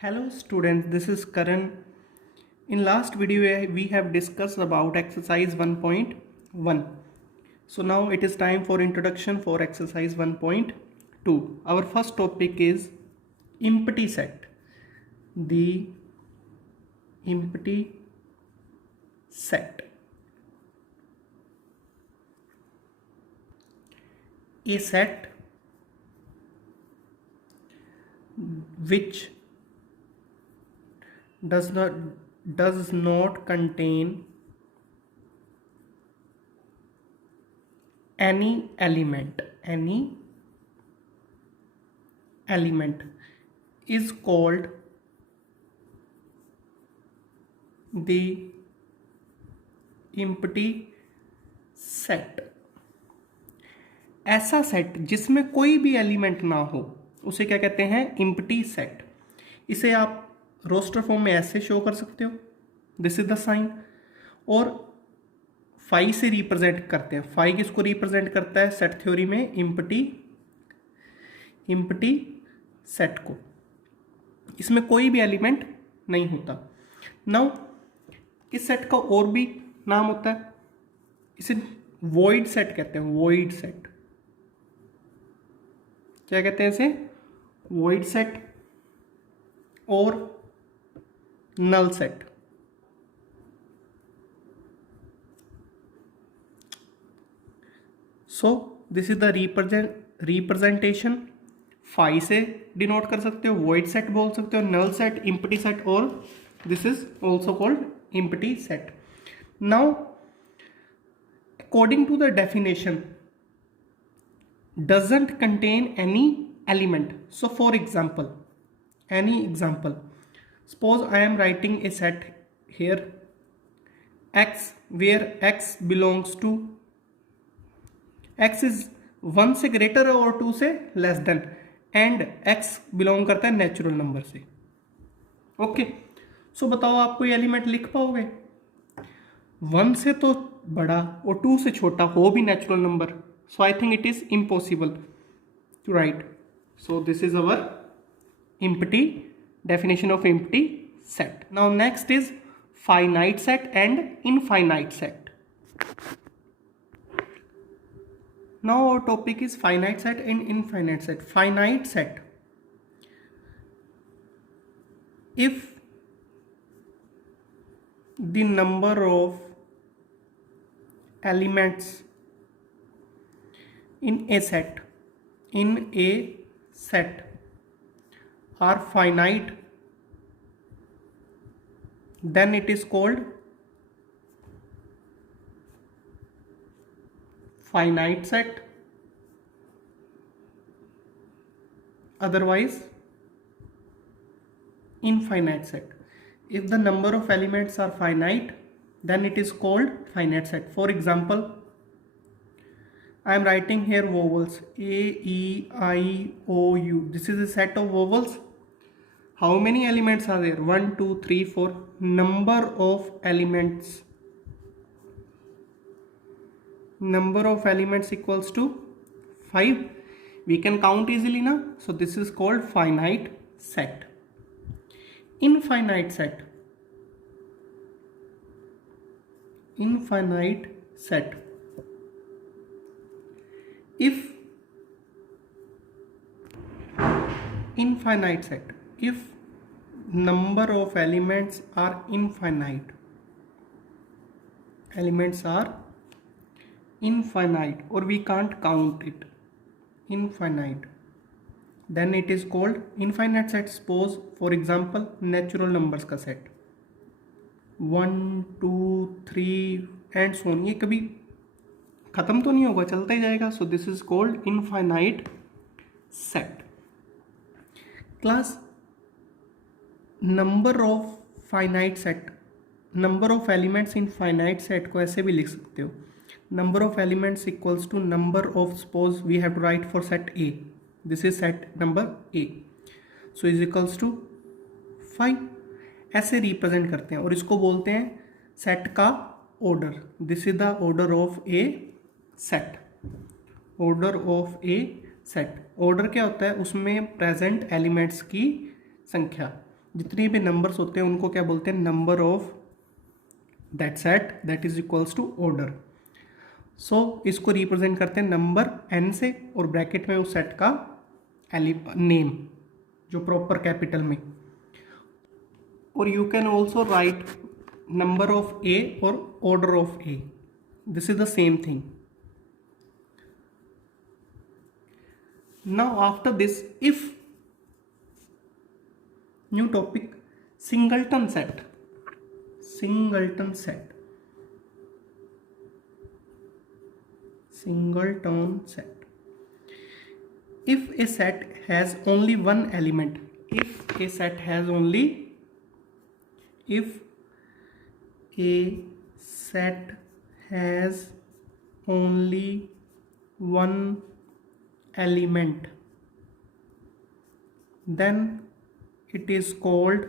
Hello students, this is Karan. In last video we have discussed about exercise 1.1. So now it is time for introduction for exercise 1.2. Our first topic is empty set. The empty set. A set which does not contain any element is called the empty set. ऐसा सेट जिसमें कोई भी एलिमेंट ना हो उसे क्या कहते हैं? Empty set. इसे आप रोस्टर फॉर्म में ऐसे शो कर सकते हो, दिस इज द साइन, और फाई से रिप्रेजेंट करते हैं. फाई किसको रिप्रेजेंट करता है सेट थ्योरी में? एम्प्टी सेट को. इसमें कोई भी एलिमेंट नहीं होता. नाउ इस सेट का और भी नाम होता है, इसे वॉइड सेट कहते हैं. वॉइड सेट क्या कहते हैं? इसे वॉइड सेट और null set. So this is the representation. Phi से डिनोट कर सकते हो, void set बोल सकते हो, null set, empty set, और this is also called empty set. Now according to the definition doesn't contain any element. So for example, any example, suppose I am writing a set here x where x belongs to x is 1 से ग्रेटर और 2 से less than, and x belong करता है natural number से. ओके, सो बताओ आप कोई एलिमेंट लिख पाओगे 1 से तो बड़ा और 2 से छोटा हो भी natural number? So I think it is impossible to write. So this is our empty definition of empty set. Now next is finite set and infinite set. Now our topic is finite set and infinite set. Finite set, if the number of elements in a set are finite, then it is called finite set, otherwise infinite set. If the number of elements are finite, then it is called finite set. For example, I am writing here vowels A, E, I, O, U. This is a set of vowels. How many elements are there? 1, 2, 3, 4. Number of elements equals to 5. We can count easily now. So this is called finite set. Infinite set. If number of elements are infinite, or we can't count it, infinite, then it is called infinite set. Suppose for example natural numbers का set 1, 2, 3 and so on, ये कभी खत्म तो नहीं होगा, चलता ही जाएगा. So this is called infinite set. Class number of finite set, number of elements in finite set को ऐसे भी लिख सकते हो. Number of elements equals to number of, suppose we have to write for set A, this is set number A, so is equals to 5. ऐसे रिप्रेजेंट करते हैं और इसको बोलते हैं सेट का order. This is the order of A set. Order of A set. Order क्या होता है? उसमें प्रेजेंट एलिमेंट्स की संख्या. जितने भी नंबर्स होते हैं उनको क्या बोलते हैं, number of that set that is equals to order. So इसको रिप्रेजेंट करते हैं नंबर n से और ब्रैकेट में उस सेट का नेम जो प्रॉपर कैपिटल में, और you can also write number of A और order of A, this is the same thing. Now after this, if new topic, singleton set, singleton set, singleton set. If a set has only one element, if a set has only, if a set has only one element, then it is called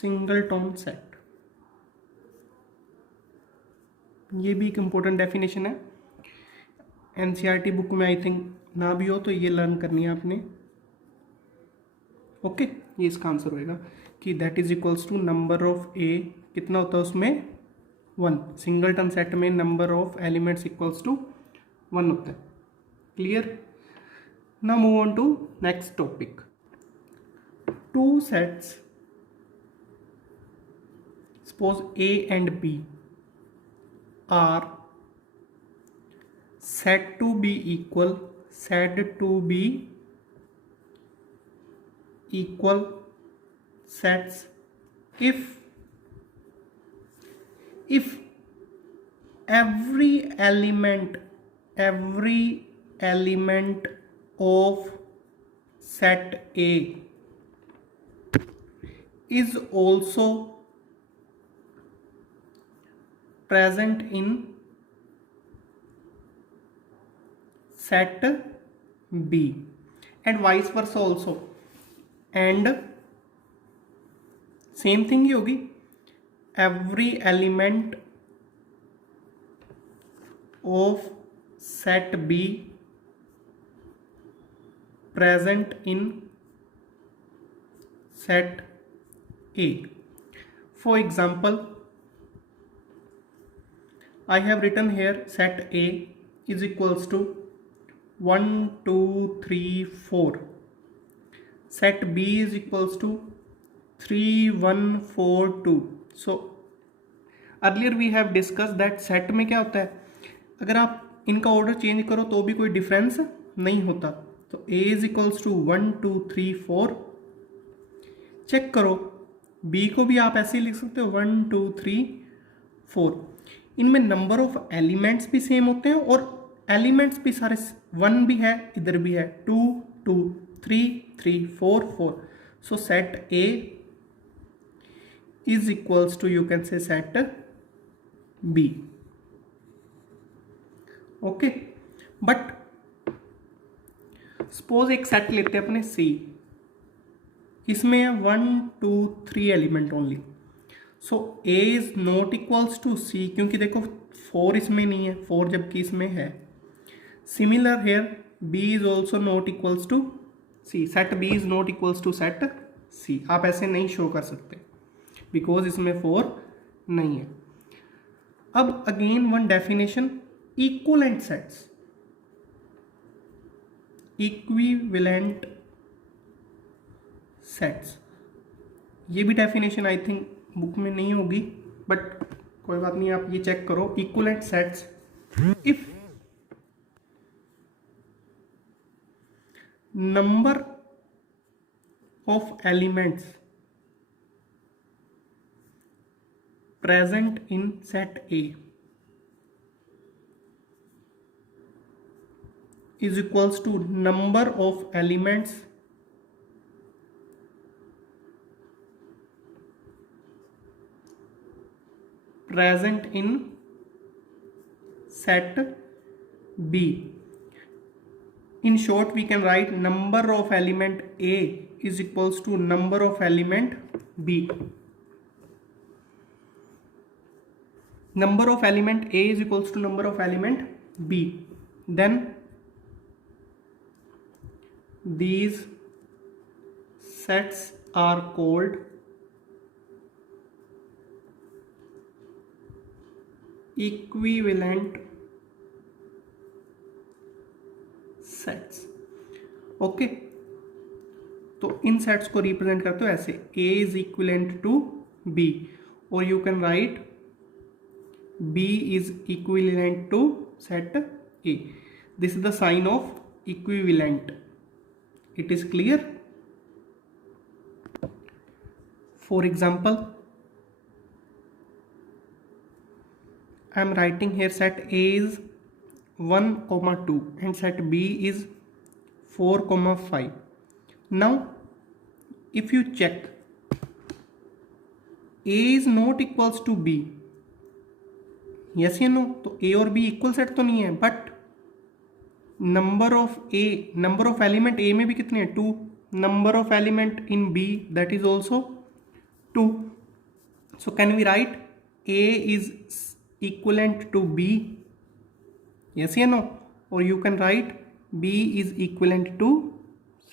singleton set. ये भी एक important definition है, NCERT book में I think ना भी हो तो ये लर्न करनी है आपने। ओके, ये इसका आंसर होएगा कि that is equals to number of A, कितना होता है उसमें 1, सिंगलटन सेट में number of elements equals to 1 होता है। Clear? Now move on to next topic. Two sets, suppose A and B are said to be equal, said to be equal sets if every element of set A is also present in set B and vice versa also, and same thing ही होगी, every element of set B present in set A. For example, I have written here set A is equals to 1 2 3 4, set B is equals to 3 1 4 2. so earlier we have discussed that set में क्या होता है, अगर आप इनका order change करो तो भी कोई डिफरेंस नहीं होता। तो A is equals to 1 2 3 4, check करो B को भी आप ऐसे ही लिख सकते हो 1 2 3 4। इनमें नंबर ऑफ एलिमेंट्स भी सेम होते हैं और एलिमेंट्स भी सारे 1 भी है, इधर भी है 2 2 3 3 4 4। So set A is equals to, you can say set B। Okay, but suppose एक सेट लेते हैं अपने C, इसमें है 1 2 3 element only. So A is not equals to C, क्योंकि देखो 4 इसमें नहीं है, 4 जबकि इसमें है। Similar here B is also not equals to C, set B is not equals to set C। आप ऐसे नहीं शो कर सकते बिकॉज इसमें 4 नहीं है। अब again one definition, equivalent sets, equivalent sets, ये भी डेफिनेशन आई थिंक बुक में नहीं होगी, बट कोई बात नहीं, आप ये चेक करो। Equivalent sets, if number of elements present in set A is equals to number of elements present in set B. In short, we can write number of element A is equals to number of element B. Number of element A is equals to number of element B. Then these sets are called equivalent sets. Okay, तो इन sets को represent करते हो ऐसे, A is equivalent to B, और you can write B is equivalent to set A। This is the sign of equivalent. It is clear? For example, I am writing here set A is 1, 2 and set B is 4, 5. Now if you check, A is not equals to B, yes या no? तो A और B equal set तो नहीं है, but number of element A में भी कितने हैं? 2। Number of element in B that is also 2. So can we write A is equivalent to B? Yes or no? Or you can write B is equivalent to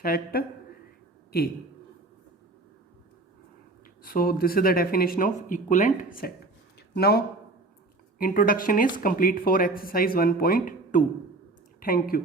set A. So this is the definition of equivalent set. Now introduction is complete for exercise 1.2. Thank you.